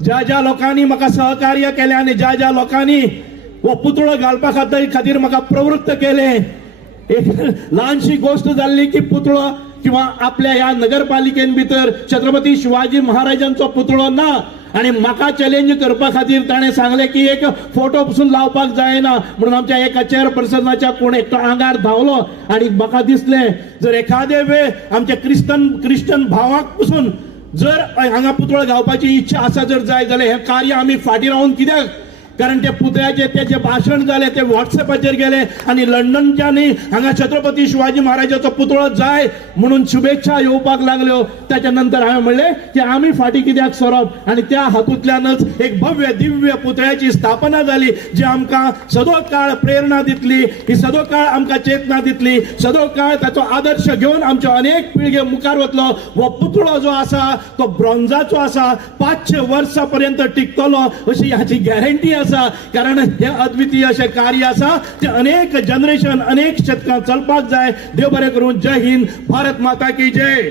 ज्या ज्या लोकांनी म्हाका सहकार्य केले आणि ज्या ज्या लोकांनी हो पुतळो घालपा खातीर म्हाका प्रवृत्त केले, एक ल्हानशी गोष्ट जाल्ली की पुतळो किंवा आपल्या ह्या नगरपालिकेन भितर छत्रपती शिवाजी महाराजांचो पुतळो ना आणि म्हाका चॅलेंज करपा खातीर ताणें सांगले की एक फोटो पसून लावपाक जायना म्हणून आमच्या एका चेअरपर्सनाच्या कोण एकटो आंगार धांवलो आणि म्हाका दिसलें जर एखादे वेळ आमच्या क्रिश्चन भावाक पसून जर हांगा पुतळो घालपाची इच्छा आसा जर जाय जाल्यार हें कार्य आमी फाटीं रावन कित्याक, कारण ते पुतळ्याचे तेजे भाशण जाले ते व्हॉट्सएपाचेर गेले आणि लंडनच्यानी हांगा छत्रपती शिवाजी महाराजाचो पुतळो जाय म्हणून शुभेच्छा येवपाक लागल्यो। त्याच्या नंतर हांवें म्हणलें की आमी फाटीं कित्याक सरप आणि त्या हातूंतल्यानच एक भव्य दिव्य पुतळ्याची स्थापना जाली जी आमकां सदो काळ प्रेरणा दितली, ही सदो काळ आमकां चेतना दितली, सदो काळ ताचो आदर्श घेवन आमच्यो अनेक पिळगे मुखार वतलो। हो पुतळो जो आसा तो ब्रॉन्झाचो आसा, 500 वर्सां पर्यंत टिकतलो अशी ह्याची गॅरंटी आसा, कारण हे अद्वितीय असे कार्य आसा ते अनेक जनरेशन अनेक शतकां चलपाक जाय। देव बरें करूं। जय हिंद, भारत माता की जय।